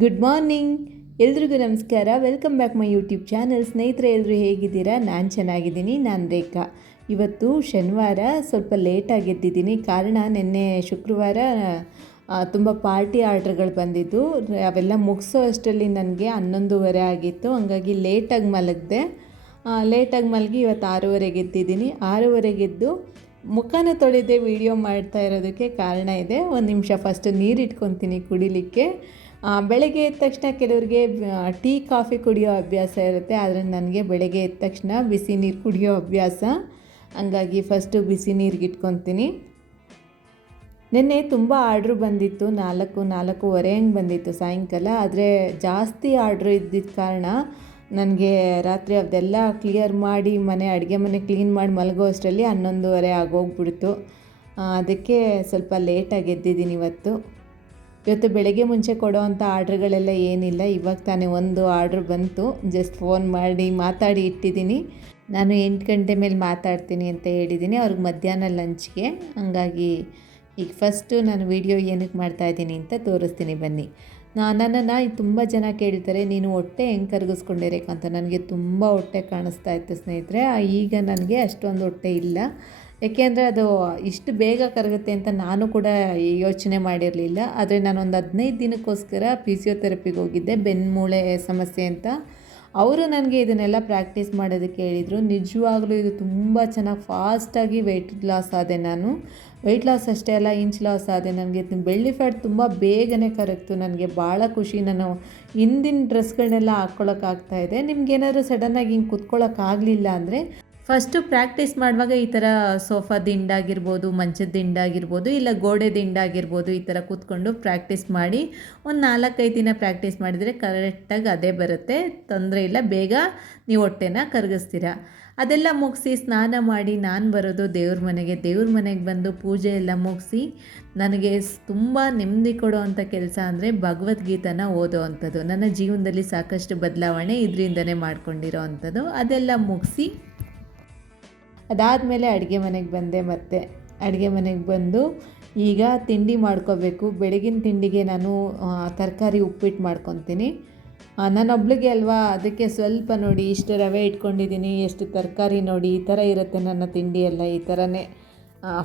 Good morning, ಎಲ್ರಿಗೂ ನಮಸ್ಕಾರ. Welcome back my YouTube channel. ಸ್ನೇಹಿತರೆ, ಎಲ್ಲರೂ ಹೇಗಿದ್ದೀರಾ? ನಾನು ಚೆನ್ನಾಗಿದ್ದೀನಿ. ನಾನು ರೇಖಾ. ಇವತ್ತು ಶನಿವಾರ, ಸ್ವಲ್ಪ ಲೇಟಾಗಿ ಎದ್ದಿದ್ದೀನಿ. ಕಾರಣ ನಿನ್ನೆ ಶುಕ್ರವಾರ ತುಂಬ ಪಾರ್ಟಿ ಆರ್ಡ್ರ್ಗಳು ಬಂದಿದ್ದು. ಅವೆಲ್ಲ ಮುಗಿಸೋ ಅಷ್ಟರಲ್ಲಿ ನನಗೆ 11:30 ಆಗಿತ್ತು. ಹಂಗಾಗಿ ಲೇಟಾಗಿ ಮಲಗಿದೆ. ಲೇಟಾಗಿ ಮಲಗಿ ಇವತ್ತು 6:30ಗೆ ಎದ್ದಿದ್ದೀನಿ. 6:30ಗೆ ಎದ್ದು ಮುಖನ ತೊಳೆದೇ ವೀಡಿಯೋ ಮಾಡ್ತಾ ಇರೋದಕ್ಕೆ ಕಾರಣ ಇದೆ. ಒಂದು ನಿಮಿಷ ಫಸ್ಟ್ ನೀರು ಇಟ್ಕೊತೀನಿ ಕುಡಿಲಿಕ್ಕೆ. ಬೆಳಗ್ಗೆ ಎದ್ದ ತಕ್ಷಣ ಕೆಲವರಿಗೆ ಟೀ ಕಾಫಿ ಕುಡಿಯೋ ಅಭ್ಯಾಸ ಇರುತ್ತೆ, ಆದರೆ ನನಗೆ ಬೆಳಗ್ಗೆ ಎದ್ದ ತಕ್ಷಣ ಬಿಸಿ ನೀರು ಕುಡಿಯೋ ಅಭ್ಯಾಸ. ಹಂಗಾಗಿ ಫಸ್ಟು ಬಿಸಿ ನೀರಿಗೆ ಇಟ್ಕೊತೀನಿ. ನಿನ್ನೆ ತುಂಬ ಆರ್ಡ್ರು ಬಂದಿತ್ತು, 4:30 ಹಂಗೆ ಬಂದಿತ್ತು ಸಾಯಂಕಾಲ. ಆದರೆ ಜಾಸ್ತಿ ಆರ್ಡ್ರು ಇದ್ದಿದ್ದ ಕಾರಣ ನನಗೆ ರಾತ್ರಿ ಅದೆಲ್ಲ ಕ್ಲಿಯರ್ ಮಾಡಿ ಅಡುಗೆ ಮನೆ ಕ್ಲೀನ್ ಮಾಡಿ ಮಲಗೋ ಅಷ್ಟರಲ್ಲಿ 11:30 ಆಗೋಗ್ಬಿಡ್ತು. ಅದಕ್ಕೆ ಸ್ವಲ್ಪ ಲೇಟಾಗಿ ಎದ್ದಿದ್ದೀನಿ ಇವತ್ತು ಬೆಳಗ್ಗೆ ಮುಂಚೆ ಕೊಡೋ ಅಂಥ ಆರ್ಡ್ರ್ಗಳೆಲ್ಲ ಏನಿಲ್ಲ. ಇವಾಗ ತಾನೇ ಒಂದು ಆರ್ಡ್ರ್ ಬಂತು, ಜಸ್ಟ್ ಫೋನ್ ಮಾಡಿ ಮಾತಾಡಿ ಇಟ್ಟಿದ್ದೀನಿ. ನಾನು 8 ಗಂಟೆ ಮೇಲೆ ಮಾತಾಡ್ತೀನಿ ಅಂತ ಹೇಳಿದ್ದೀನಿ ಅವ್ರಿಗೆ ಮಧ್ಯಾಹ್ನ ಲಂಚ್ಗೆ. ಹಂಗಾಗಿ ಈಗ ಫಸ್ಟು ನಾನು ವೀಡಿಯೋ ಏನಕ್ಕೆ ಮಾಡ್ತಾಯಿದ್ದೀನಿ ಅಂತ ತೋರಿಸ್ತೀನಿ ಬನ್ನಿ. ನನ್ನನ್ನು ತುಂಬ ಜನ ಕೇಳ್ತಾರೆ, ನೀನು ಹೊಟ್ಟೆ ಹೆಂಗೆ ಕರಗಿಸ್ಕೊಂಡಿರೇಕಂತ. ನನಗೆ ತುಂಬ ಹೊಟ್ಟೆ ಕಾಣಿಸ್ತಾ ಇತ್ತು ಸ್ನೇಹಿತರೆ. ಈಗ ನನಗೆ ಅಷ್ಟೊಂದು ಹೊಟ್ಟೆ ಇಲ್ಲ. ಏಕೆಂದರೆ ಅದು ಇಷ್ಟು ಬೇಗ ಕರಗುತ್ತೆ ಅಂತ ನಾನು ಕೂಡ ಯೋಚನೆ ಮಾಡಿರಲಿಲ್ಲ. ಆದರೆ ನಾನೊಂದು 15 ದಿನಕ್ಕೋಸ್ಕರ ಫಿಸಿಯೋಥೆರಪಿಗೆ ಹೋಗಿದ್ದೆ, ಬೆನ್ನುಮೂಳೆ ಸಮಸ್ಯೆ ಅಂತ. ಅವರು ನನಗೆ ಇದನ್ನೆಲ್ಲ ಪ್ರಾಕ್ಟೀಸ್ ಮಾಡೋದಕ್ಕೆ ಹೇಳಿದರು. ನಿಜವಾಗ್ಲೂ ಇದು ತುಂಬ ಚೆನ್ನಾಗಿ ಫಾಸ್ಟಾಗಿ ವೆಯ್ಟ್ ಲಾಸ್ ಆದೆ. ನಾನು ವೆಯ್ಟ್ ಲಾಸ್ ಅಷ್ಟೇ ಅಲ್ಲ, ಇಂಚ್ ಲಾಸ್ ಆದೆ. ನನಗೆ ಬೆಳ್ಳಿ ಫ್ಯಾಟ್ ತುಂಬ ಬೇಗನೆ ಕರಗ್ತು. ನನಗೆ ಭಾಳ ಖುಷಿ. ನಾನು ಹಿಂದಿನ ಡ್ರೆಸ್ಗಳನ್ನೆಲ್ಲ ಹಾಕ್ಕೊಳ್ಳೋಕ್ಕಾಗ್ತಾಯಿದೆ. ನಿಮ್ಗೇನಾದರೂ ಸಡನ್ನಾಗಿ ಹಿಂಗೆ ಕುತ್ಕೊಳ್ಳೋಕ್ಕಾಗಲಿಲ್ಲ ಅಂದರೆ ಫಸ್ಟು ಪ್ರಾಕ್ಟೀಸ್ ಮಾಡುವಾಗ ಈ ಥರ ಸೋಫಾ ದಿಂಡಾಗಿರ್ಬೋದು, ಮಂಚದ ದಿಂಡಾಗಿರ್ಬೋದು, ಇಲ್ಲ ಗೋಡೆ ದಿಂಡಾಗಿರ್ಬೋದು, ಈ ಥರ ಕೂತ್ಕೊಂಡು ಪ್ರಾಕ್ಟೀಸ್ ಮಾಡಿ ಒಂದು 4-5 ದಿನ ಪ್ರಾಕ್ಟೀಸ್ ಮಾಡಿದರೆ ಕರೆಕ್ಟಾಗಿ ಅದೇ ಬರುತ್ತೆ. ತೊಂದರೆ ಇಲ್ಲ, ಬೇಗ ನೀವು ಹೊಟ್ಟೆನ ಕರಗಿಸ್ತೀರ. ಅದೆಲ್ಲ ಮುಗಿಸಿ ಸ್ನಾನ ಮಾಡಿ ನಾನು ಬರೋದು ದೇವ್ರ ಮನೆಗೆ ಬಂದು ಪೂಜೆ ಎಲ್ಲ ಮುಗಿಸಿ ನನಗೆ ತುಂಬ ನೆಮ್ಮದಿ ಕೊಡೋ ಅಂಥ ಕೆಲಸ ಅಂದರೆ ಭಗವದ್ಗೀತೆನ ಓದೋ ಅಂಥದ್ದು. ನನ್ನ ಜೀವನದಲ್ಲಿ ಸಾಕಷ್ಟು ಬದಲಾವಣೆ ಇದರಿಂದನೇ ಮಾಡ್ಕೊಂಡಿರೋ ಅಂಥದ್ದು. ಅದೆಲ್ಲ ಮುಗಿಸಿ ಅದಾದಮೇಲೆ ಅಡುಗೆ ಮನೆಗೆ ಬಂದೆ. ಮತ್ತೆ ಅಡುಗೆ ಮನೆಗೆ ಬಂದು ಈಗ ತಿಂಡಿ ಮಾಡ್ಕೋಬೇಕು. ಬೆಳಗಿನ ತಿಂಡಿಗೆ ನಾನು ತರಕಾರಿ ಉಪ್ಪಿಟ್ಟು ಮಾಡ್ಕೊತೀನಿ. ನಾನೊಬ್ಳಿಗೆ ಅಲ್ವಾ, ಅದಕ್ಕೆ ಸ್ವಲ್ಪ ನೋಡಿ ಇಷ್ಟು ರವೆ ಇಟ್ಕೊಂಡಿದ್ದೀನಿ, ಎಷ್ಟು ತರಕಾರಿ ನೋಡಿ, ಈ ಥರ ಇರುತ್ತೆ ನನ್ನ ತಿಂಡಿ ಎಲ್ಲ. ಈ ಥರನೇ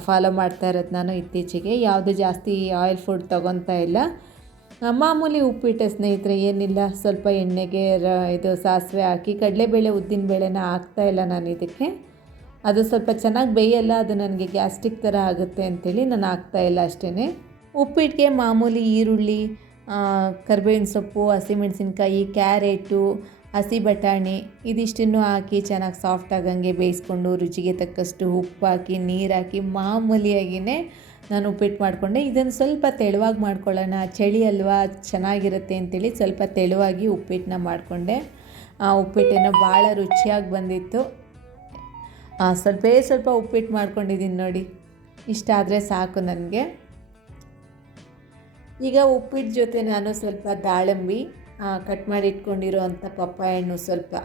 ಫಾಲೋ ಮಾಡ್ತಾ ಇರೋದು ನಾನು ಇತ್ತೀಚೆಗೆ. ಯಾವುದು ಜಾಸ್ತಿ ಆಯಿಲ್ ಫುಡ್ ತೊಗೊತಾ ಇಲ್ಲ. ಮಾಮೂಲಿ ಉಪ್ಪಿಟ್ಟು ಸ್ನೇಹಿತರೆ, ಏನಿಲ್ಲ, ಸ್ವಲ್ಪ ಎಣ್ಣೆಗೆ ಇದು ಸಾಸಿವೆ ಹಾಕಿ, ಕಡಲೆಬೇಳೆ ಉದ್ದಿನಬೇಳೆನ ಹಾಕ್ತಾಯಿಲ್ಲ ನಾನು ಇದಕ್ಕೆ. ಅದು ಸ್ವಲ್ಪ ಚೆನ್ನಾಗಿ ಬೇಯಲ್ಲ, ಅದು ನನಗೆ ಗ್ಯಾಸ್ಟ್ರಿಕ್ ಥರ ಆಗುತ್ತೆ ಅಂಥೇಳಿ ನಾನು ಹಾಕ್ತಾಯಿಲ್ಲ ಅಷ್ಟೇ. ಉಪ್ಪಿಟ್ಟಿಗೆ ಮಾಮೂಲಿ ಈರುಳ್ಳಿ, ಕರಿಬೇವಿನ ಸೊಪ್ಪು, ಹಸಿಮೆಣಸಿನ್ಕಾಯಿ, ಕ್ಯಾರೆಟು, ಹಸಿ ಬಟಾಣಿ ಇದಿಷ್ಟನ್ನು ಹಾಕಿ ಚೆನ್ನಾಗಿ ಸಾಫ್ಟ್ ಆಗಂಗೆ ಬೇಯಿಸ್ಕೊಂಡು ರುಚಿಗೆ ತಕ್ಕಷ್ಟು ಉಪ್ಪು ಹಾಕಿ ನೀರು ಹಾಕಿ ಮಾಮೂಲಿಯಾಗಿಯೇ ನಾನು ಉಪ್ಪಿಟ್ಟು ಮಾಡಿಕೊಂಡೆ. ಇದನ್ನು ಸ್ವಲ್ಪ ತೆಳುವಾಗಿ ಮಾಡ್ಕೊಳ್ಳೋಣ, ಚಳಿ ಅಲ್ವಾ ಚೆನ್ನಾಗಿರುತ್ತೆ ಅಂಥೇಳಿ ಸ್ವಲ್ಪ ತೆಳುವಾಗಿ ಉಪ್ಪಿಟ್ಟನ್ನ ಮಾಡಿಕೊಂಡೆ. ಉಪ್ಪಿಟ್ಟೇನೋ ಭಾಳ ರುಚಿಯಾಗಿ ಬಂದಿತ್ತು. ಸ್ವಲ್ಪ ಉಪ್ಪಿಟ್ಟು ಮಾಡ್ಕೊಂಡಿದ್ದೀನಿ ನೋಡಿ, ಇಷ್ಟ ಆದರೆ ಸಾಕು ನನಗೆ. ಈಗ ಉಪ್ಪಿಟ್ಟು ಜೊತೆ ನಾನು ಸ್ವಲ್ಪ ದಾಳಿಂಬೆ, ಕಟ್ ಮಾಡಿ ಇಟ್ಕೊಂಡಿರೋ ಅಂಥ ಪಪ್ಪಾಯ ಹಣ್ಣು ಸ್ವಲ್ಪ,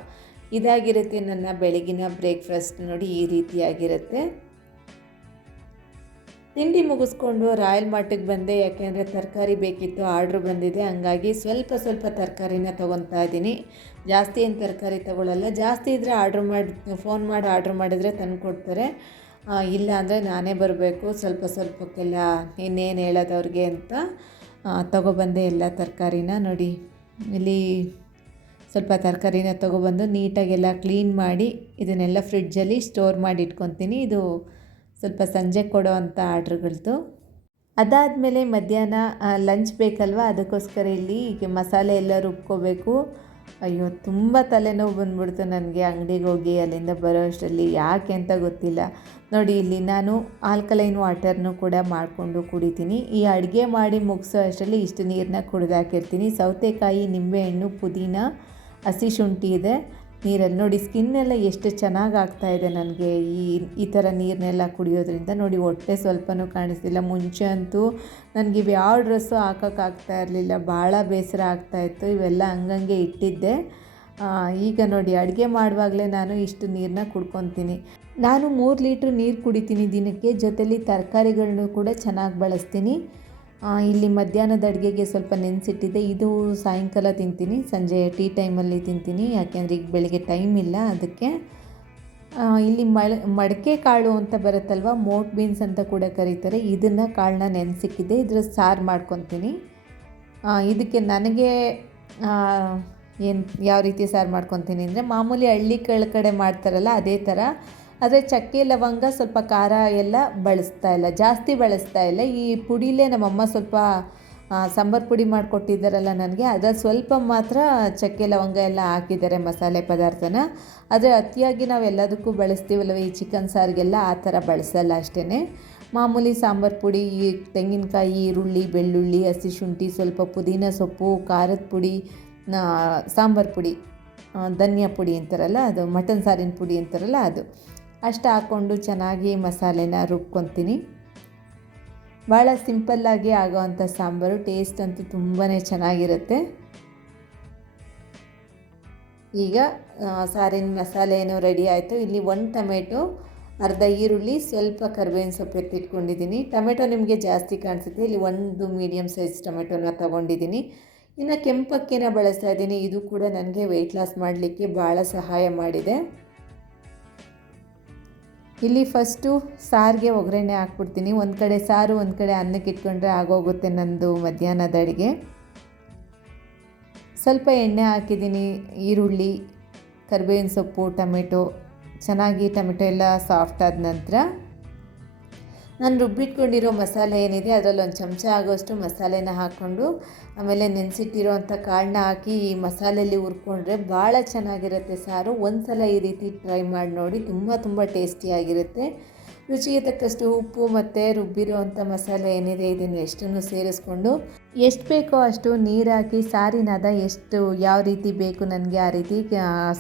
ಇದಾಗಿರುತ್ತೆ ನನ್ನ ಬೆಳಗಿನ ಬ್ರೇಕ್ಫಾಸ್ಟ್. ನೋಡಿ ಈ ರೀತಿಯಾಗಿರುತ್ತೆ. ತಿಂಡಿ ಮುಗಿಸ್ಕೊಂಡು ರಾಯಲ್ ಮಾರ್ಟಿಗೆ ಬಂದೆ, ಯಾಕೆಂದರೆ ತರಕಾರಿ ಬೇಕಿತ್ತು, ಆರ್ಡ್ರ್ ಬಂದಿದೆ. ಹಂಗಾಗಿ ಸ್ವಲ್ಪ ತರಕಾರಿನ ತೊಗೊತಾ ಇದ್ದೀನಿ. ಜಾಸ್ತಿ ಏನು ತರಕಾರಿ ತೊಗೊಳ್ಳಲ್ಲ. ಜಾಸ್ತಿ ಇದ್ದರೆ ಫೋನ್ ಮಾಡಿ ಆರ್ಡ್ರ್ ಮಾಡಿದರೆ ತಂದು ಕೊಡ್ತಾರೆ. ಇಲ್ಲ ಅಂದರೆ ನಾನೇ ಬರಬೇಕು. ಸ್ವಲ್ಪಕ್ಕೆಲ್ಲ ಇನ್ನೇನು ಹೇಳೋದು ಅವ್ರಿಗೆ ಅಂತ ತೊಗೊಬಂದೆ ಎಲ್ಲ ತರಕಾರಿನ. ನೋಡಿ ಇಲ್ಲಿ ಸ್ವಲ್ಪ ತರಕಾರಿನ ತೊಗೊಬಂದು ನೀಟಾಗೆಲ್ಲ ಕ್ಲೀನ್ ಮಾಡಿ ಇದನ್ನೆಲ್ಲ ಫ್ರಿಡ್ಜಲ್ಲಿ ಸ್ಟೋರ್ ಮಾಡಿ ಇಟ್ಕೊತೀನಿ. ಇದು ಸ್ವಲ್ಪ ಸಂಜೆ ಕೊಡೋ ಅಂಥ ಆರ್ಡ್ರ್ಗಳದ್ದು. ಅದಾದಮೇಲೆ ಮಧ್ಯಾಹ್ನ ಲಂಚ್ ಬೇಕಲ್ವ, ಅದಕ್ಕೋಸ್ಕರ ಇಲ್ಲಿ ಈಗ ಮಸಾಲೆ ಎಲ್ಲ ರುಬ್ಕೋಬೇಕು. ಅಯ್ಯೋ, ತುಂಬ ತಲೆನೋವು ಬಂದ್ಬಿಡ್ತು ನನಗೆ ಅಂಗಡಿಗೆ ಹೋಗಿ ಅಲ್ಲಿಂದ ಬರೋ ಅಷ್ಟರಲ್ಲಿ. ಯಾಕೆ ಅಂತ ಗೊತ್ತಿಲ್ಲ. ನೋಡಿ ಇಲ್ಲಿ ನಾನು ಆಲ್ಕಲೈನ್ ವಾಟರ್ನು ಕೂಡ ಮಾಡಿಕೊಂಡು ಕುಡಿತೀನಿ. ಈ ಅಡುಗೆ ಮಾಡಿ ಮುಗಿಸೋ ಅಷ್ಟರಲ್ಲಿ ಇಷ್ಟು ನೀರನ್ನ ಕುಡಿದಾಕಿರ್ತೀನಿ. ಸೌತೆಕಾಯಿ, ನಿಂಬೆಹಣ್ಣು, ಪುದೀನ, ಹಸಿ ಶುಂಠಿ ಇದೆ ನೀರಲ್ಲಿ. ನೋಡಿ ಸ್ಕಿನ್ನೆಲ್ಲ ಎಷ್ಟು ಚೆನ್ನಾಗಿ ಆಗ್ತಾಯಿದೆ ನನಗೆ ಈ ಥರ ನೀರನ್ನೆಲ್ಲ ಕುಡಿಯೋದ್ರಿಂದ. ನೋಡಿ ಹೊಟ್ಟೆ ಸ್ವಲ್ಪನೂ ಕಾಣಿಸ್ತಿಲ್ಲ. ಮುಂಚೆ ಅಂತೂ ನನಗೆ ಯಾವ ಡ್ರೆಸ್ಸು ಹಾಕೋಕ್ಕಾಗ್ತಾ ಇರಲಿಲ್ಲ, ಭಾಳ ಬೇಸರ ಆಗ್ತಾಯಿತ್ತು. ಇವೆಲ್ಲ ಹಂಗಂಗೆ ಇಟ್ಟಿದ್ದೆ. ಈಗ ನೋಡಿ ಅಡುಗೆ ಮಾಡುವಾಗಲೇ ನಾನು ಇಷ್ಟು ನೀರನ್ನ ಕುಡ್ಕೊತೀನಿ. ನಾನು 3 ಲೀಟ್ರ್ ನೀರು ಕುಡಿತೀನಿ ದಿನಕ್ಕೆ. ಜೊತೆಲಿ ತರಕಾರಿಗಳನ್ನೂ ಕೂಡ ಚೆನ್ನಾಗಿ ಬಳಸ್ತೀನಿ. ಇಲ್ಲಿ ಮಧ್ಯಾಹ್ನದ ಅಡುಗೆಗೆ ಸ್ವಲ್ಪ ನೆನೆಸಿಟ್ಟಿದ್ದೆ. ಇದು ಸಾಯಂಕಾಲ ತಿಂತೀನಿ, ಸಂಜೆ ಟೀ ಟೈಮಲ್ಲಿ ತಿಂತೀನಿ, ಯಾಕೆಂದರೆ ಈಗ ಬೆಳಗ್ಗೆ ಟೈಮ್ ಇಲ್ಲ ಅದಕ್ಕೆ. ಇಲ್ಲಿ ಮಡಕೆ ಕಾಳು ಅಂತ ಬರುತ್ತಲ್ವ, ಮೋಟ್ ಬೀನ್ಸ್ ಅಂತ ಕೂಡ ಕರೀತಾರೆ, ಇದನ್ನು ಕಾಳನ್ನ ನೆನೆಸಿಕ್ಕಿದ್ದೆ. ಇದ್ರ ಸಾರು ಮಾಡ್ಕೊತೀನಿ. ಇದಕ್ಕೆ ನನಗೆ ಏನು ಯಾವ ರೀತಿ ಸಾರು ಮಾಡ್ಕೊತೀನಿ ಅಂದರೆ, ಮಾಮೂಲಿ ಹಳ್ಳಿ ಕಡೆ ಮಾಡ್ತಾರಲ್ಲ ಅದೇ ಥರ. ಆದರೆ ಚಕ್ಕೆ ಲವಂಗ ಸ್ವಲ್ಪ ಖಾರ ಎಲ್ಲ ಬಳಸ್ತಾ ಇಲ್ಲ, ಜಾಸ್ತಿ ಬಳಸ್ತಾ ಇಲ್ಲ. ಈ ಪುಡಿಲೇ ನಮ್ಮಮ್ಮ ಸ್ವಲ್ಪ ಸಾಂಬಾರು ಪುಡಿ ಮಾಡಿಕೊಟ್ಟಿದ್ದಾರಲ್ಲ ನನಗೆ, ಅದರಲ್ಲಿ ಸ್ವಲ್ಪ ಮಾತ್ರ ಚಕ್ಕೆ ಲವಂಗ ಎಲ್ಲ ಹಾಕಿದ್ದಾರೆ ಮಸಾಲೆ ಪದಾರ್ಥನ. ಆದರೆ ಅತಿಯಾಗಿ ನಾವು ಎಲ್ಲದಕ್ಕೂ ಬಳಸ್ತೀವಲ್ವ ಈ ಚಿಕನ್ ಸಾರಿಗೆಲ್ಲ, ಆ ಥರ ಬಳಸಲ್ಲ ಅಷ್ಟೇ. ಮಾಮೂಲಿ ಸಾಂಬಾರು ಪುಡಿ, ಈ ತೆಂಗಿನಕಾಯಿ, ಈರುಳ್ಳಿ, ಬೆಳ್ಳುಳ್ಳಿ, ಹಸಿ ಶುಂಠಿ, ಸ್ವಲ್ಪ ಪುದೀನ ಸೊಪ್ಪು, ಖಾರದ ಪುಡಿ, ಸಾಂಬಾರು ಪುಡಿ, ಧನಿಯಾ ಪುಡಿ ಅಂತಾರಲ್ಲ ಅದು, ಮಟನ್ ಸಾರಿನ ಪುಡಿ ಅಂತಾರಲ್ಲ ಅದು, ಅಷ್ಟು ಹಾಕ್ಕೊಂಡು ಚೆನ್ನಾಗಿ ಮಸಾಲೆನ ರುಬ್ಕೊತೀನಿ. ಭಾಳ ಸಿಂಪಲ್ಲಾಗಿ ಆಗೋವಂಥ ಸಾಂಬಾರು, ಟೇಸ್ಟ್ ಅಂತೂ ತುಂಬಾ ಚೆನ್ನಾಗಿರುತ್ತೆ. ಈಗ ಸಾರಿನ ಮಸಾಲೆ ಏನೋ ರೆಡಿ ಆಯಿತು. ಇಲ್ಲಿ 1 ಟೊಮೆಟೊ, ಅರ್ಧ ಈರುಳ್ಳಿ, ಸ್ವಲ್ಪ ಕರಿಬೇವಿನ ಸೊಪ್ಪು ಎತ್ತಿಟ್ಕೊಂಡಿದ್ದೀನಿ. ಟೊಮೆಟೊ ನಿಮಗೆ ಜಾಸ್ತಿ ಕಾಣಿಸುತ್ತೆ, ಇಲ್ಲಿ 1 ಮೀಡಿಯಮ್ ಸೈಜ್ ಟೊಮೆಟೊನ ತೊಗೊಂಡಿದ್ದೀನಿ. ಇನ್ನು ಕೆಂಪಕ್ಕಿನ ಬಳಸ್ತಾ ಇದ್ದೀನಿ, ಇದು ಕೂಡ ನನಗೆ ವೆಯ್ಟ್ ಲಾಸ್ ಮಾಡಲಿಕ್ಕೆ ಭಾಳ ಸಹಾಯ ಮಾಡಿದೆ. ಇಲ್ಲಿ ಫಸ್ಟು ಸಾರಿಗೆ ಒಗ್ಗರಣೆ ಹಾಕ್ಬಿಡ್ತೀನಿ. ಒಂದು ಕಡೆ ಸಾರು, ಒಂದು ಕಡೆ ಅನ್ನಕ್ಕೆ ಇಟ್ಕೊಂಡ್ರೆ ಆಗೋಗುತ್ತೆ ನಂದು ಮಧ್ಯಾಹ್ನದ ಅಡುಗೆ. ಸ್ವಲ್ಪ ಎಣ್ಣೆ ಹಾಕಿದ್ದೀನಿ, ಈರುಳ್ಳಿ, ಕರಿಬೇವಿನ ಸೊಪ್ಪು, ಟೊಮೆಟೊ, ಚೆನ್ನಾಗಿ ಟೊಮೆಟೊ ಎಲ್ಲ ಸಾಫ್ಟ್ ಆದ ನಂತರ ನಾನು ರುಬ್ಬಿಟ್ಕೊಂಡಿರೋ ಮಸಾಲೆ ಏನಿದೆ ಅದರಲ್ಲಿ 1 ಚಮಚ ಆಗೋಷ್ಟು ಮಸಾಲೆನ ಹಾಕ್ಕೊಂಡು, ಆಮೇಲೆ ನೆನೆಸಿಟ್ಟಿರೋ ಅಂಥ ಕಾಳನ್ನ ಹಾಕಿ ಈ ಮಸಾಲೆಯಲ್ಲಿ ಹುರ್ಕೊಂಡ್ರೆ ಭಾಳ ಚೆನ್ನಾಗಿರುತ್ತೆ ಸಾರು. ಒಂದು ಸಲ ಈ ರೀತಿ ಟ್ರೈ ಮಾಡಿ ನೋಡಿ, ತುಂಬ ಟೇಸ್ಟಿಯಾಗಿರುತ್ತೆ. ರುಚಿಗೆ ತಕ್ಕಷ್ಟು ಉಪ್ಪು ಮತ್ತು ರುಬ್ಬಿರೋ ಅಂಥ ಮಸಾಲೆ ಏನಿದೆ ಇದನ್ನು ಎಷ್ಟನ್ನು ಸೇರಿಸ್ಕೊಂಡು, ಎಷ್ಟು ಬೇಕೋ ಅಷ್ಟು ನೀರು ಹಾಕಿ ಸಾರಿನ ಎಷ್ಟು ಯಾವ ರೀತಿ ಬೇಕು ನನಗೆ ಆ ರೀತಿ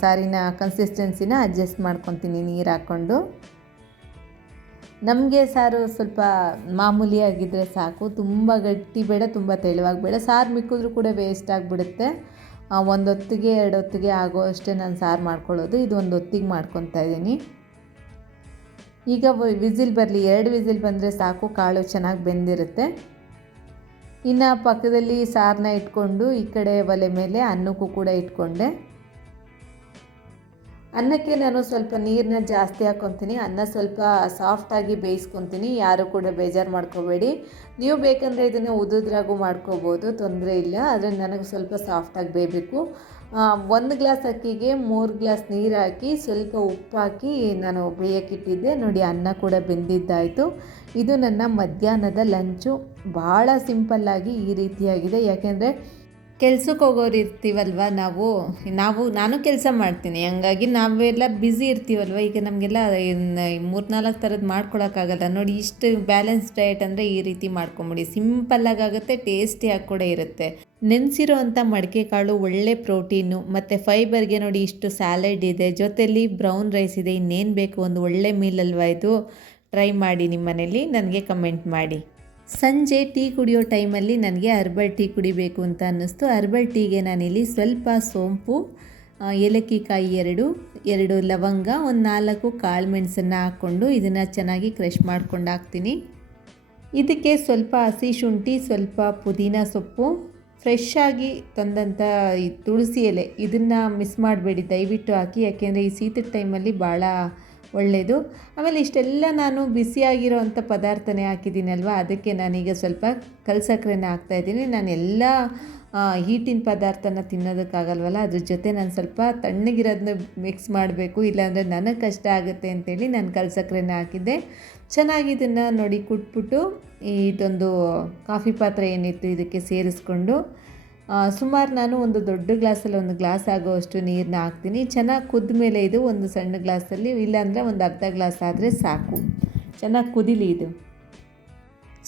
ಸಾರಿನ ಕನ್ಸಿಸ್ಟೆನ್ಸಿನ ಅಡ್ಜಸ್ಟ್ ಮಾಡ್ಕೊತೀನಿ ನೀರು ಹಾಕ್ಕೊಂಡು. ನಮಗೆ ಸಾರು ಸ್ವಲ್ಪ ಮಾಮೂಲಿಯಾಗಿದ್ದರೆ ಸಾಕು, ತುಂಬ ಗಟ್ಟಿ ಬೇಡ, ತುಂಬ ತೆಳುವಾಗಿ ಬೇಡ. ಸಾರು ಮಿಕ್ಕಿದ್ರೂ ಕೂಡ ವೇಸ್ಟ್ ಆಗಿಬಿಡುತ್ತೆ. 1 ಹೊತ್ತಿಗೆ 2 ಹೊತ್ತಿಗೆ ಆಗೋ ಅಷ್ಟೇ ನಾನು ಸಾರು ಮಾಡ್ಕೊಳ್ಳೋದು. ಇದು 1 ಹೊತ್ತಿಗೆ ಮಾಡ್ಕೊತಾ ಇದ್ದೀನಿ. ಈಗ ವಿಸಿಲ್ ಬರಲಿ, 2 ವಿಸಿಲ್ ಬಂದರೆ ಸಾಕು, ಕಾಳು ಚೆನ್ನಾಗಿ ಬೆಂದಿರುತ್ತೆ. ಇನ್ನು ಪಕ್ಕದಲ್ಲಿ ಸಾರನ್ನ ಇಟ್ಕೊಂಡು ಈ ಕಡೆ ಒಲೆ ಮೇಲೆ ಅನ್ನಕ್ಕೂ ಕೂಡ ಇಟ್ಕೊಂಡೆ. ಅನ್ನಕ್ಕೆ ನಾನು ಸ್ವಲ್ಪ ನೀರನ್ನ ಜಾಸ್ತಿ ಹಾಕ್ಕೊತೀನಿ, ಅನ್ನ ಸ್ವಲ್ಪ ಸಾಫ್ಟಾಗಿ ಬೇಯಿಸ್ಕೊತೀನಿ. ಯಾರು ಕೂಡ ಬೇಜಾರು ಮಾಡ್ಕೋಬೇಡಿ, ನೀವು ಬೇಕಂದರೆ ಇದನ್ನು ಉದುದ್ರಾಗೂ ಮಾಡ್ಕೋಬೋದು, ತೊಂದರೆ ಇಲ್ಲ. ಆದರೆ ನನಗೆ ಸ್ವಲ್ಪ ಸಾಫ್ಟಾಗಿ ಬೇಯಬೇಕು. 1 ಗ್ಲಾಸ್ ಅಕ್ಕಿಗೆ 3 ಗ್ಲಾಸ್ ನೀರು ಹಾಕಿ ಸ್ವಲ್ಪ ಉಪ್ಪು ಹಾಕಿ ನಾನು ಬೇಯಕ್ಕಿಟ್ಟಿದ್ದೆ. ನೋಡಿ, ಅನ್ನ ಕೂಡ ಬೆಂದಿದ್ದಾಯಿತು. ಇದು ನನ್ನ ಮಧ್ಯಾಹ್ನದ ಲಂಚು. ಭಾಳ ಸಿಂಪಲ್ಲಾಗಿ ಈ ರೀತಿಯಾಗಿದೆ. ಯಾಕೆಂದರೆ ಕೆಲ್ಸಕ್ಕೆ ಹೋಗೋರು ಇರ್ತೀವಲ್ವ ನಾನು ಕೆಲಸ ಮಾಡ್ತೀನಿ, ಹಂಗಾಗಿ ನಾವೆಲ್ಲ ಬ್ಯುಸಿ ಇರ್ತೀವಲ್ವ. ಈಗ ನಮಗೆಲ್ಲ 3-4 ಥರದ್ದು ಮಾಡ್ಕೊಳಕ್ಕಾಗಲ್ಲ. ನೋಡಿ, ಇಷ್ಟು ಬ್ಯಾಲೆನ್ಸ್ ಡಯಟ್ ಅಂದರೆ ಈ ರೀತಿ ಮಾಡ್ಕೊಂಬಿಡಿ, ಸಿಂಪಲ್ಲಾಗುತ್ತೆ, ಟೇಸ್ಟಿಯಾಗಿ ಕೂಡ ಇರುತ್ತೆ. ನೆನೆಸಿರೋ ಅಂಥ ಮಡಿಕೆ ಕಾಳು ಒಳ್ಳೆ ಪ್ರೋಟೀನು ಮತ್ತು ಫೈಬರ್ಗೆ. ನೋಡಿ, ಇಷ್ಟು ಸ್ಯಾಲೆಡ್ ಇದೆ, ಜೊತೆಯಲ್ಲಿ ಬ್ರೌನ್ ರೈಸ್ ಇದೆ, ಇನ್ನೇನು ಬೇಕು, ಒಂದು ಒಳ್ಳೆ ಮೀಲ್ ಅಲ್ವಾ ಇದು. ಟ್ರೈ ಮಾಡಿ ನಿಮ್ಮ ಮನೇಲಿ, ನನಗೆ ಕಮೆಂಟ್ ಮಾಡಿ. ಸಂಜೆ ಟೀ ಕುಡಿಯೋ ಟೈಮಲ್ಲಿ ನನಗೆ ಹರ್ಬಲ್ ಟೀ ಕುಡಿಬೇಕು ಅಂತ ಅನ್ನಿಸ್ತು. ಹರ್ಬಲ್ ಟೀಗೆ ನಾನಿಲ್ಲಿ ಸ್ವಲ್ಪ ಸೋಂಪು, ಏಲಕ್ಕಿ ಕಾಯಿ 2 ಲವಂಗ, 4 ಕಾಳು ಮೆಣಸನ್ನು ಹಾಕ್ಕೊಂಡು ಇದನ್ನು ಚೆನ್ನಾಗಿ ಕ್ರಷ್ ಮಾಡ್ಕೊಂಡು ಹಾಕ್ತೀನಿ. ಇದಕ್ಕೆ ಸ್ವಲ್ಪ ಹಸಿ ಶುಂಠಿ, ಸ್ವಲ್ಪ ಪುದೀನ ಸೊಪ್ಪು, ಫ್ರೆಶ್ ಆಗಿ ತಂದಂಥ ತುಳಸಿ ಎಲೆ, ಇದನ್ನು ಮಿಸ್ ಮಾಡಬೇಡಿ, ದಯವಿಟ್ಟು ಹಾಕಿ. ಯಾಕೆಂದರೆ ಈ ಶೀತದ ಟೈಮಲ್ಲಿ ಭಾಳ ಒಳ್ಳೆಯದು. ಆಮೇಲೆ ಇಷ್ಟೆಲ್ಲ ನಾನು ಬಿಸಿಯಾಗಿರೋ ಅಂಥ ಪದಾರ್ಥನೇ ಹಾಕಿದ್ದೀನಲ್ವ, ಅದಕ್ಕೆ ನಾನೀಗ ಸ್ವಲ್ಪ ಕಲ್ಸಕ್ಕರೆನ ಹಾಕ್ತಾಯಿದ್ದೀನಿ. ನಾನೆಲ್ಲ ಹೀಟಿನ ಪದಾರ್ಥನ ತಿನ್ನೋದಕ್ಕಾಗಲ್ವಲ್ಲ, ಅದ್ರ ಜೊತೆ ನಾನು ಸ್ವಲ್ಪ ತಣ್ಣಗಿರೋದನ್ನ ಮಿಕ್ಸ್ ಮಾಡಬೇಕು, ಇಲ್ಲಾಂದರೆ ನನಗೆ ಕಷ್ಟ ಆಗುತ್ತೆ ಅಂತೇಳಿ ನಾನು ಕಲ್ಸಕ್ಕರೆನ ಹಾಕಿದ್ದೆ. ಚೆನ್ನಾಗಿ ಇದನ್ನು ನೋಡಿ ಕುಟ್ಬಿಟ್ಟು ಇದೊಂದು ಕಾಫಿ ಪಾತ್ರೆ ಏನಿತ್ತು ಇದಕ್ಕೆ ಸೇರಿಸ್ಕೊಂಡು ಸುಮಾರು ನಾನು ಒಂದು ದೊಡ್ಡ ಗ್ಲಾಸಲ್ಲಿ 1 ಗ್ಲಾಸ್ ಆಗೋವಷ್ಟು ನೀರನ್ನ ಹಾಕ್ತೀನಿ. ಚೆನ್ನಾಗಿ ಕುದ್ದ ಮೇಲೆ ಇದು ಒಂದು ಸಣ್ಣ ಗ್ಲಾಸಲ್ಲಿ, ಇಲ್ಲಾಂದರೆ ಒಂದು ಅರ್ಧ ಗ್ಲಾಸ್ ಆದರೆ ಸಾಕು. ಚೆನ್ನಾಗಿ ಕುದೀಲಿ ಇದು.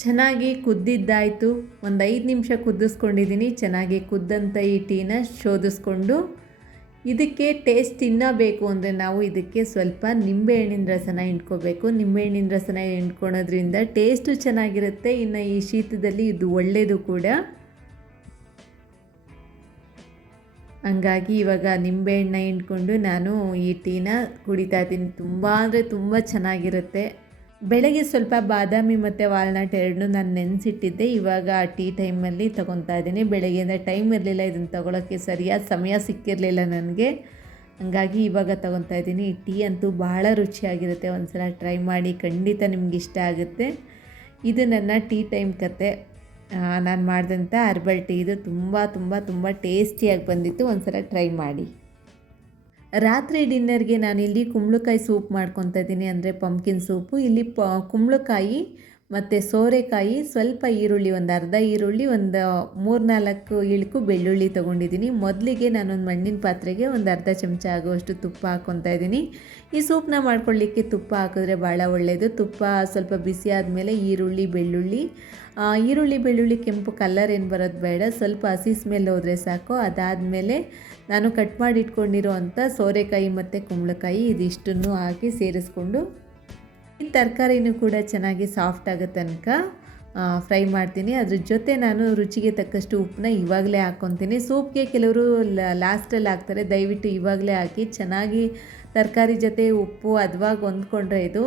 ಚೆನ್ನಾಗಿ ಕುದ್ದಿದ್ದಾಯಿತು, ಒಂದು 5 ನಿಮಿಷ ಕುದಿಸ್ಕೊಂಡಿದ್ದೀನಿ. ಚೆನ್ನಾಗಿ ಕುದ್ದಂಥ ಈ ಟೀನ ಶೋಧಿಸ್ಕೊಂಡು, ಇದಕ್ಕೆ ಟೇಸ್ಟ್ ಇನ್ನೂ ಬೇಕು ಅಂದರೆ ನಾವು ಇದಕ್ಕೆ ಸ್ವಲ್ಪ ನಿಂಬೆಹಣ್ಣಿನ ರಸನ ಹಿಂಡ್ಕೋಬೇಕು. ನಿಂಬೆಹಣ್ಣಿನ ರಸನ ಹಿಂಡ್ಕೊಳೋದ್ರಿಂದ ಟೇಸ್ಟು ಚೆನ್ನಾಗಿರುತ್ತೆ. ಇನ್ನು ಈ ಶೀತದಲ್ಲಿ ಇದು ಒಳ್ಳೆಯದು ಕೂಡ. ಹಂಗಾಗಿ ಇವಾಗ ನಿಂಬೆಹಣ್ಣ ಹಿಂಡ್ಕೊಂಡು ನಾನು ಈ ಟೀನ ಕುಡಿತಾ ಇದ್ದೀನಿ. ತುಂಬ ಅಂದರೆ ತುಂಬ ಚೆನ್ನಾಗಿರುತ್ತೆ. ಬೆಳಗ್ಗೆ ಸ್ವಲ್ಪ ಬಾದಾಮಿ ಮತ್ತು ವಾಲ್ನಟ್ ಎರಡನ್ನೂ ನಾನು ನೆನೆಸಿಟ್ಟಿದ್ದೆ. ಇವಾಗ ಟೀ ಟೈಮಲ್ಲಿ ತೊಗೊತಾ ಇದ್ದೀನಿ. ಬೆಳಗ್ಗೆಯಿಂದ ಟೈಮ್ ಇರಲಿಲ್ಲ ಇದನ್ನು ತೊಗೊಳಕ್ಕೆ, ಸರಿಯಾದ ಸಮಯ ಸಿಕ್ಕಿರಲಿಲ್ಲ ನನಗೆ. ಹಂಗಾಗಿ ಇವಾಗ ತೊಗೊತಾ ಇದ್ದೀನಿ. ಈ ಟೀ ಅಂತೂ ಭಾಳ ರುಚಿಯಾಗಿರುತ್ತೆ. ಒಂದು ಸಲ ಟ್ರೈ ಮಾಡಿ, ಖಂಡಿತ ನಿಮ್ಗೆ ಇಷ್ಟ ಆಗುತ್ತೆ. ಇದು ನನ್ನ ಟೀ ಟೈಮ್ ಕತೆ. ನಾನು ಮಾಡಿದಂಥ ಹರ್ಬಲ್ ಟೀ ಇದು ತುಂಬ ತುಂಬ ತುಂಬ ಟೇಸ್ಟಿಯಾಗಿ ಬಂದಿತ್ತು. ಒಂದು ಸಲ ಟ್ರೈ ಮಾಡಿ. ರಾತ್ರಿ ಡಿನ್ನರ್ಗೆ ನಾನಿಲ್ಲಿ ಕುಂಬಳಕಾಯಿ ಸೂಪ್ ಮಾಡ್ಕೊತಾ ಇದ್ದೀನಿ, ಅಂದರೆ ಪಂಪ್ಕಿನ್ ಸೂಪು. ಇಲ್ಲಿ ಕುಂಬಳಕಾಯಿ ಮತ್ತು ಸೋರೆಕಾಯಿ, ಸ್ವಲ್ಪ ಈರುಳ್ಳಿ, ಒಂದು ಅರ್ಧ ಈರುಳ್ಳಿ, ಒಂದು 3-4 ಇಳುಕು ಬೆಳ್ಳುಳ್ಳಿ ತೊಗೊಂಡಿದ್ದೀನಿ. ಮೊದಲಿಗೆ ನಾನೊಂದು ಮಣ್ಣಿನ ಪಾತ್ರೆಗೆ ಒಂದು ಅರ್ಧ ಚಮಚ ಆಗುವಷ್ಟು ತುಪ್ಪ ಹಾಕ್ಕೊತಾ ಇದ್ದೀನಿ. ಈ ಸೂಪ್ನ ಮಾಡ್ಕೊಳ್ಳಿಕ್ಕೆ ತುಪ್ಪ ಹಾಕಿದ್ರೆ ಭಾಳ ಒಳ್ಳೆಯದು. ತುಪ್ಪ ಸ್ವಲ್ಪ ಬಿಸಿ ಆದಮೇಲೆ ಈರುಳ್ಳಿ ಬೆಳ್ಳುಳ್ಳಿ ಕೆಂಪು ಕಲರ್ ಏನು ಬರೋದು ಬೇಡ, ಸ್ವಲ್ಪ ಹಸಿ ಸ್ಮೆಲ್ ಹೋದರೆ ಸಾಕು. ಅದಾದಮೇಲೆ ನಾನು ಕಟ್ ಮಾಡಿ ಇಟ್ಕೊಂಡಿರೋ ಅಂಥ ಸೋರೆಕಾಯಿ ಮತ್ತು ಕುಂಬಳಕಾಯಿ ಇದಿಷ್ಟನ್ನು ಹಾಕಿ ಸೇರಿಸ್ಕೊಂಡು ಈ ತರಕಾರಿನೂ ಕೂಡ ಚೆನ್ನಾಗಿ ಸಾಫ್ಟ್ ಆಗೋ ತನಕ ಫ್ರೈ ಮಾಡ್ತೀನಿ. ಅದ್ರ ಜೊತೆ ನಾನು ರುಚಿಗೆ ತಕ್ಕಷ್ಟು ಉಪ್ಪನ್ನ ಇವಾಗಲೇ ಹಾಕ್ಕೊತೀನಿ. ಸೂಪ್ಗೆ ಕೆಲವರು ಲಾಸ್ಟಲ್ಲಿ ಹಾಕ್ತಾರೆ, ದಯವಿಟ್ಟು ಇವಾಗಲೇ ಹಾಕಿ. ಚೆನ್ನಾಗಿ ತರಕಾರಿ ಜೊತೆ ಉಪ್ಪು ಹದವಾಗಿ ಹೊಂದ್ಕೊಂಡ್ರೆ ಇದು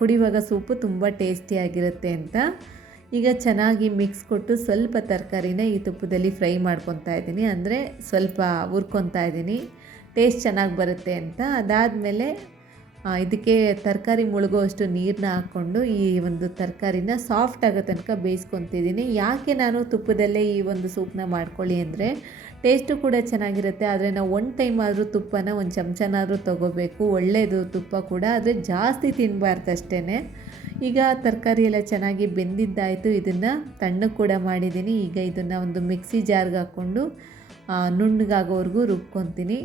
ಕುಡಿಯುವಾಗ ಸೂಪು ತುಂಬ ಟೇಸ್ಟಿಯಾಗಿರುತ್ತೆ ಅಂತ. ಈಗ ಚೆನ್ನಾಗಿ ಮಿಕ್ಸ್ ಕೊಟ್ಟು ಸ್ವಲ್ಪ ತರಕಾರಿನ ಈ ತುಪ್ಪದಲ್ಲಿ ಫ್ರೈ ಮಾಡ್ಕೊತಾ ಇದ್ದೀನಿ, ಅಂದರೆ ಸ್ವಲ್ಪ ಹುರ್ಕೊತಾ ಇದ್ದೀನಿ, ಟೇಸ್ಟ್ ಚೆನ್ನಾಗಿ ಬರುತ್ತೆ ಅಂತ. ಅದಾದಮೇಲೆ ಇದಕ್ಕೆ ತರಕಾರಿ ಮುಳುಗುವಷ್ಟು ನೀರನ್ನ ಹಾಕ್ಕೊಂಡು ಈ ಒಂದು ತರಕಾರಿನ ಸಾಫ್ಟ್ ಆಗೋ ತನಕ ಬೇಯಿಸ್ಕೊತಿದ್ದೀನಿ. ಯಾಕೆ ನಾನು ತುಪ್ಪದಲ್ಲೇ ಈ ಒಂದು ಸೂಪ್ನ ಮಾಡ್ಕೊಳ್ಳಿ ಅಂದರೆ ಟೇಸ್ಟು ಕೂಡ ಚೆನ್ನಾಗಿರುತ್ತೆ. ಆದರೆ ನಾವು ಒಂದು ಟೈಮ್ ಆದರೂ ತುಪ್ಪನ ಒಂದು ಚಮಚನಾದರೂ ತೊಗೋಬೇಕು, ಒಳ್ಳೆಯದು ತುಪ್ಪ ಕೂಡ. ಆದರೆ ಜಾಸ್ತಿ ತಿನ್ನಬಾರ್ದು ಅಷ್ಟೇ. ಈಗ ತರಕಾರಿ ಎಲ್ಲ ಚೆನ್ನಾಗಿ ಬೆಂದಿದ್ದಾಯಿತು. ಇದನ್ನು ತಣ್ಣಗೆ ಕೂಡ ಮಾಡಿದ್ದೀನಿ. ಈಗ ಇದನ್ನು ಒಂದು ಮಿಕ್ಸಿ ಜಾರ್ಗೆ ಹಾಕ್ಕೊಂಡು ನುಣ್ಣಗಾಗೋವರೆಗೂ ರುಬ್ಕೊತೀನಿ.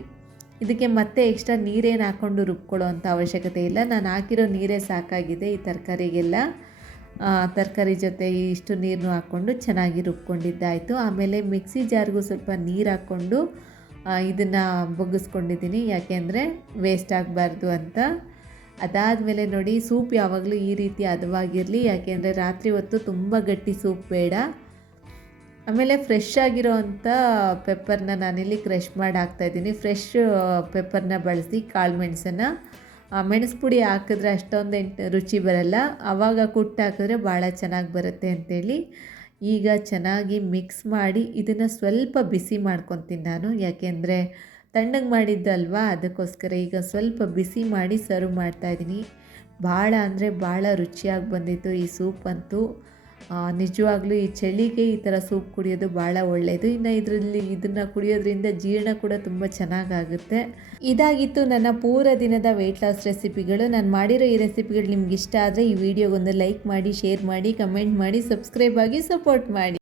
ಇದಕ್ಕೆ ಮತ್ತೆ ಎಕ್ಸ್ಟ್ರಾ ನೀರೇನು ಹಾಕ್ಕೊಂಡು ರುಬ್ಕೊಳ್ಳೋ ಅಂಥ ಅವಶ್ಯಕತೆ ಇಲ್ಲ. ನಾನು ಹಾಕಿರೋ ನೀರೇ ಸಾಕಾಗಿದೆ ಈ ತರಕಾರಿಗೆಲ್ಲ. ತರಕಾರಿ ಜೊತೆ ಇಷ್ಟು ನೀರನ್ನು ಹಾಕ್ಕೊಂಡು ಚೆನ್ನಾಗಿ ರುಬ್ಕೊಂಡಿದ್ದಾಯಿತು. ಆಮೇಲೆ ಮಿಕ್ಸಿ ಜಾರ್ಗೂ ಸ್ವಲ್ಪ ನೀರು ಹಾಕ್ಕೊಂಡು ಇದನ್ನು ಬಗ್ಗಿಸ್ಕೊಂಡಿದ್ದೀನಿ, ಯಾಕೆಂದರೆ ವೇಸ್ಟ್ ಆಗಬಾರ್ದು ಅಂತ. ಅದಾದಮೇಲೆ ನೋಡಿ, ಸೂಪ್ ಯಾವಾಗಲೂ ಈ ರೀತಿ ಹದವಾಗಿರಲಿ, ಯಾಕೆಂದರೆ ರಾತ್ರಿ ಹೊತ್ತು ತುಂಬ ಗಟ್ಟಿ ಸೂಪ್ ಬೇಡ. ಆಮೇಲೆ ಫ್ರೆಶ್ ಆಗಿರೋ ಅಂಥ ಪೆಪ್ಪರ್ನ ನಾನಿಲ್ಲಿ ಕ್ರಷ್ ಮಾಡಿ ಹಾಕ್ತಾಯಿದ್ದೀನಿ. ಫ್ರೆಶ್ ಪೆಪ್ಪರ್ನ ಬಳಸಿ, ಕಾಳು ಮೆಣಸನ್ನು, ಮೆಣಸು ಪುಡಿ ಹಾಕಿದ್ರೆ ಅಷ್ಟೊಂದು ರುಚಿ ಬರಲ್ಲ, ಆವಾಗ ಕುಟ್ಟು ಹಾಕಿದ್ರೆ ಭಾಳ ಚೆನ್ನಾಗಿ ಬರುತ್ತೆ ಅಂಥೇಳಿ. ಈಗ ಚೆನ್ನಾಗಿ ಮಿಕ್ಸ್ ಮಾಡಿ ಇದನ್ನು ಸ್ವಲ್ಪ ಬಿಸಿ ಮಾಡ್ಕೊತೀನಿ ನಾನು, ಯಾಕೆಂದರೆ ತಣ್ಣಗೆ ಮಾಡಿದ್ದಲ್ವಾ, ಅದಕ್ಕೋಸ್ಕರ. ಈಗ ಸ್ವಲ್ಪ ಬಿಸಿ ಮಾಡಿ ಸರ್ವ್ ಮಾಡ್ತಾಯಿದ್ದೀನಿ. ಭಾಳ ಅಂದರೆ ಭಾಳ ರುಚಿಯಾಗಿ ಬಂದಿತ್ತು ಈ ಸೂಪ್ ಅಂತೂ. ನಿಜವಾಗ್ಲೂ ಈ ಚಳಿಗೆ ಈ ಥರ ಸೂಪ್ ಕುಡಿಯೋದು ಭಾಳ ಒಳ್ಳೆಯದು. ಇನ್ನು ಇದನ್ನು ಕುಡಿಯೋದ್ರಿಂದ ಜೀರ್ಣ ಕೂಡ ತುಂಬ ಚೆನ್ನಾಗಾಗುತ್ತೆ. ಇದಾಗಿತ್ತು ನನ್ನ ಪೂರ ದಿನದ ವೆಯ್ಟ್ ಲಾಸ್ ರೆಸಿಪಿಗಳು. ನಾನು ಮಾಡಿರೋ ಈ ರೆಸಿಪಿಗಳು ನಿಮ್ಗೆ ಇಷ್ಟ ಆದರೆ ಈ ವಿಡಿಯೋಗೊಂದು ಲೈಕ್ ಮಾಡಿ, ಶೇರ್ ಮಾಡಿ, ಕಮೆಂಟ್ ಮಾಡಿ, ಸಬ್ಸ್ಕ್ರೈಬ್ ಆಗಿ ಸಪೋರ್ಟ್ ಮಾಡಿ.